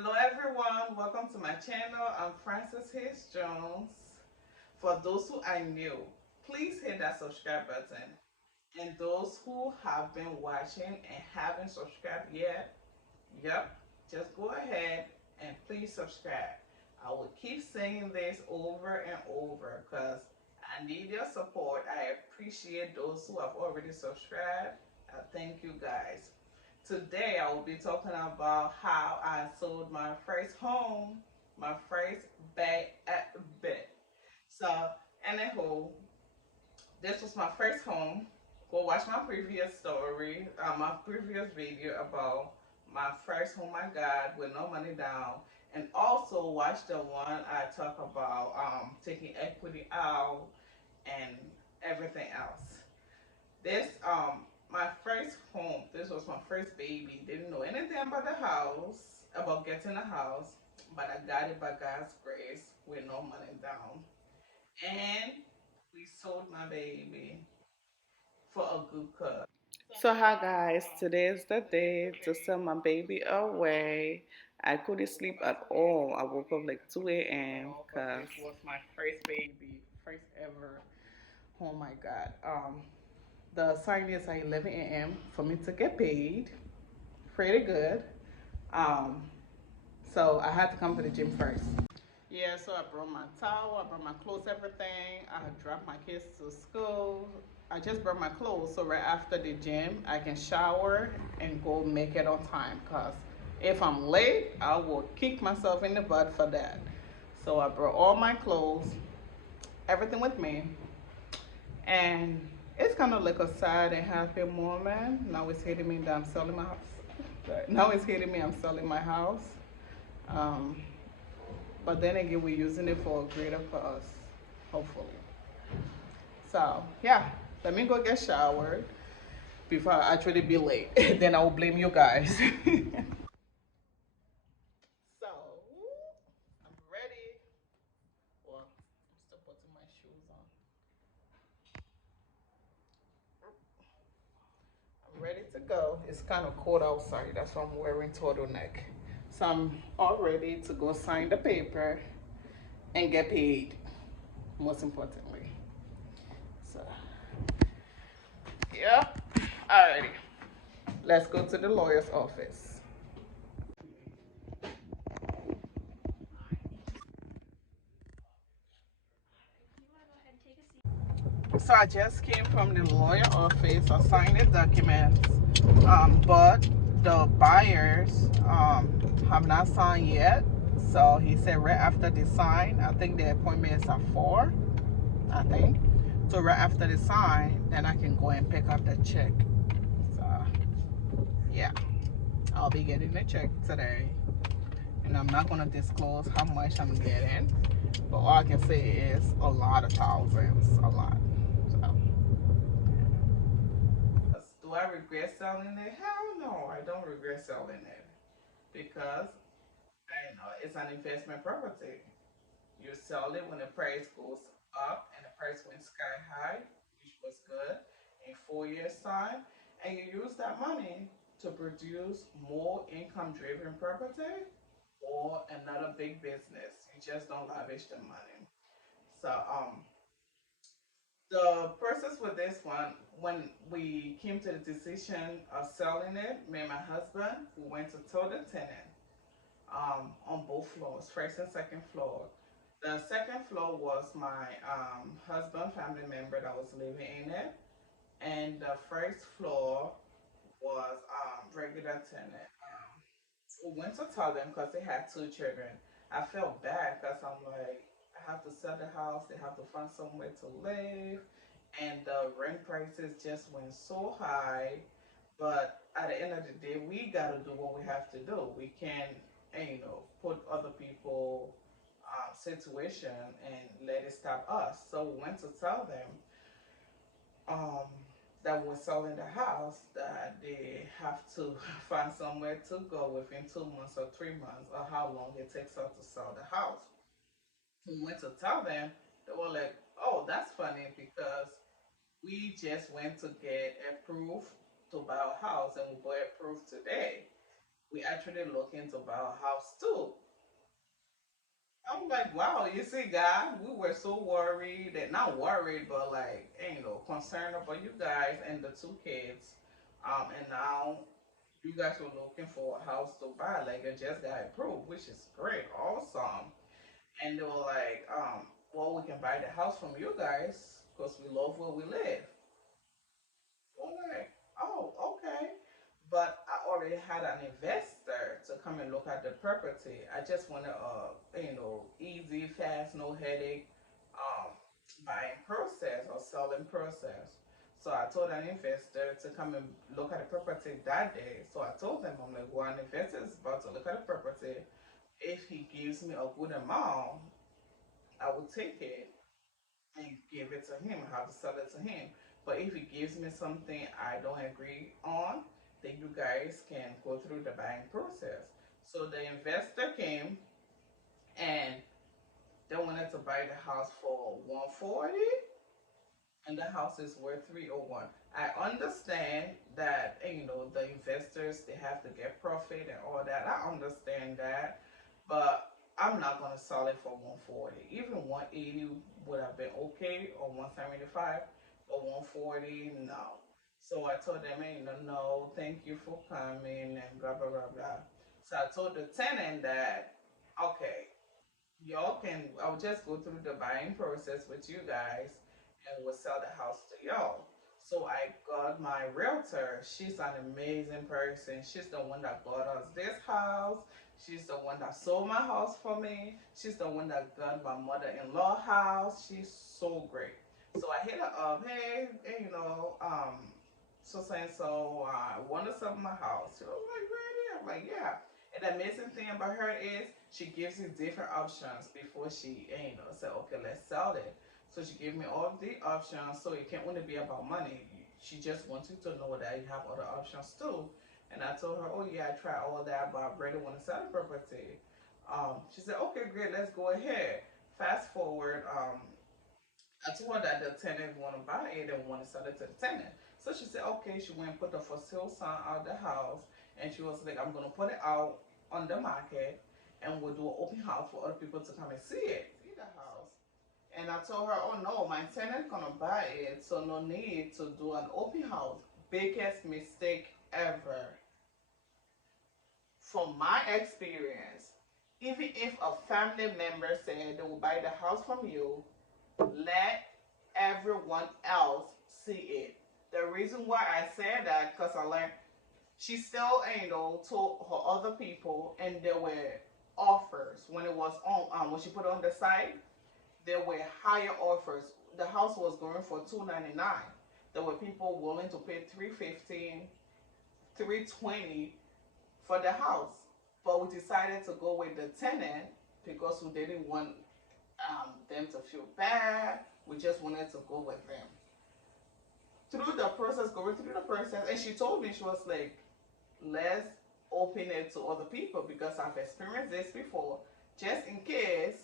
Hello everyone, welcome to my channel. I'm Frances Hayes Jones. For those who are new, please hit that subscribe button. And those who have been watching and haven't subscribed yet, yep, just go ahead and please subscribe. I will keep saying this over and over because I need your support. I appreciate those who have already subscribed. Thank you guys. Today I will be talking about how I sold my first home, my first bed. So, anyhow, this was my first home. Go watch my previous story, my previous video about my first home I got with no money down, and also watch the one I talk about taking equity out and everything else. This my first home. This was my first baby. Didn't know anything about the house, about getting a house, but I got it by God's grace with no money down, and we sold my baby for a good cause. So hi guys, today is the day to send my baby away. I couldn't sleep at all. I woke up like 2 a.m. because it was my first baby, first ever. Oh my God. The sign is at 11 a.m. for me to get paid. Pretty good. Um, so I had to come to the gym first. Yeah, so I brought my towel, I brought my clothes, everything. I had dropped my kids to school. I just brought my clothes so right after the gym, I can shower and go make it on time. Cause if I'm late, I will kick myself in the butt for that. So I brought all my clothes, everything with me, and it's kind of like a sad and happy moment. Now it's hitting me that I'm selling my house. Now it's hitting me I'm selling my house. Um, but then again, we're using it for a greater cause, hopefully. So yeah, let me go get showered before I actually be late. Then I will blame you guys. So I'm ready. Well, I'm still putting my shoes on. I'm ready to go. It's kind of cold outside. That's why I'm wearing turtleneck. So I'm all ready to go sign the paper and get paid, most importantly. So, yep. Alrighty. Let's go to the lawyer's office. So I just came from the lawyer office. I signed the documents, but the buyers have not signed yet. So he said right after they sign, I think the appointment is at 4, I think. So right after they sign, then I can go and pick up the check. So yeah, I'll be getting the check today. And I'm not gonna disclose how much I'm getting, but all I can say is a lot of thousands, a lot. So. Do I regret selling it? Hell no, I don't regret selling it because I know it's an investment property. You sell it when the price goes up and the price went sky high, which was good, in 4 years' time, and you use that money to produce more income-driven property or another big business. You just don't lavish the money. So the process with this one, when we came to the decision of selling it, me and my husband, we went to tell the tenant on both floors, first and second floor. The second floor was my husband, family member that was living in it, and the first floor was regular tenant. We went to tell them because they had 2 children. I felt bad because I'm like, I have to sell the house, they have to find somewhere to live, and the rent prices just went so high. But at the end of the day, we gotta do what we have to do. We can't, put other people situation and let it stop us. So we went to tell them um, that we're selling the house, that they have to find somewhere to go within 2 months or 3 months, or how long it takes us to sell the house. We went to tell them, they were like, oh, that's funny because we just went to get approved to buy a house and we got approved today. we actually looking to buy a house too. I'm like, wow, you see, God, we were so worried, and not worried, but like, concerned about you guys and the two kids. And now you guys were looking for a house to buy, like it just got approved, which is great, awesome. And they were like, well, we can buy the house from you guys because we love where we live. I'm like, oh, okay. But I already had an investor to come and look at the property. I just wanted a, easy, fast, no headache, um, buying process or selling process. So I told an investor to come and look at the property that day. So I told them, I'm like, well, an investor is about to look at the property. If he gives me a good amount, I will take it and give it to him. I have to sell it to him. But if he gives me something I don't agree on, then you guys can go through the buying process. So the investor came and they wanted to buy the house for 140 and the house is worth 301. I understand that the investors they have to get profit and all that. I understand that, but I'm not gonna sell it for 140. Even 180 would have been okay, or 175, but 140 no. So I told them, hey, no, thank you for coming and blah blah blah blah. So I told the tenant that okay, y'all can I'll just go through the buying process with you guys and we'll sell the house to y'all. So I got my realtor. She's an amazing person. She's the one that got us this house. She's the one that sold my house for me. She's the one that got my mother-in-law house. She's so great. So I hit her up, hey, so and so, I want to sell my house. She was like, really? I'm like, yeah. And the amazing thing about her is she gives you different options before she, say, okay, let's sell it. So she gave me all of the options, so it can't only be about money. She just wants you to know that you have other options too. And I told her, oh yeah, I tried all that, but I really want to sell the property. She said, okay, great, let's go ahead. Fast forward, I told her that the tenant want to buy it and want to sell it to the tenant. So she said, okay, she went and put the for sale sign out the house, and she was like, I'm gonna put it out on the market, and we'll do an open house for other people to come and see the house. And I told her, oh no, my tenant gonna buy it, so no need to do an open house. Biggest mistake ever. From my experience, even if a family member said they will buy the house from you, let everyone else see it. The reason why I said that, because I learned she still, told her other people, and there were offers when it was on, when she put it on the site, there were higher offers. The house was going for 299. There were people willing to pay 315, 320 for the house, but we decided to go with the tenant because we didn't want them to feel bad. We just wanted to go with them through the process, going through the process. And she told me, she was like, let's open it to other people because I've experienced this before. Just in case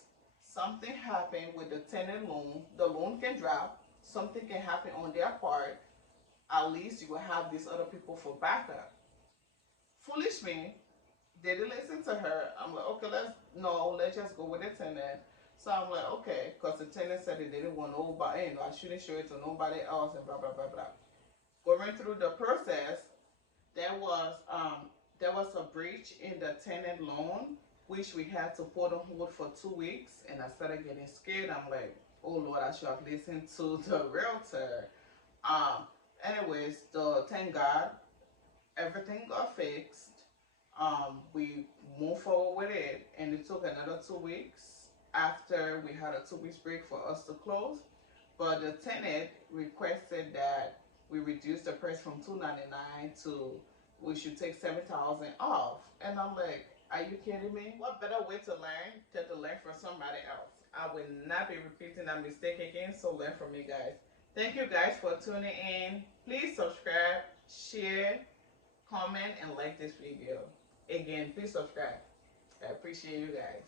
something happened with the tenant loan, the loan can drop, something can happen on their part. At least you will have these other people for backup. Foolish me, didn't listen to her. I'm like, okay, let's just go with the tenant. So I'm like, okay, because the tenant said they didn't want nobody, I shouldn't show it to nobody else and blah blah blah blah. Going through the process, there was um there was a breach in the tenant loan, which we had to put on hold for 2 weeks, and I started getting scared. I'm like, oh Lord, I should have listened to the realtor. Um, anyways, the thank God everything got fixed. We moved forward with it, and it took another 2 weeks after we had a 2 weeks break for us to close. But the tenant requested that we reduce the price from 299 to we should take 7,000 off. And I'm like, are you kidding me? What better way to learn than to learn from somebody else? I will not be repeating that mistake again, so learn from me, guys. Thank you guys for tuning in. Please subscribe, share, comment, and like this video. Again, please subscribe. I appreciate you guys.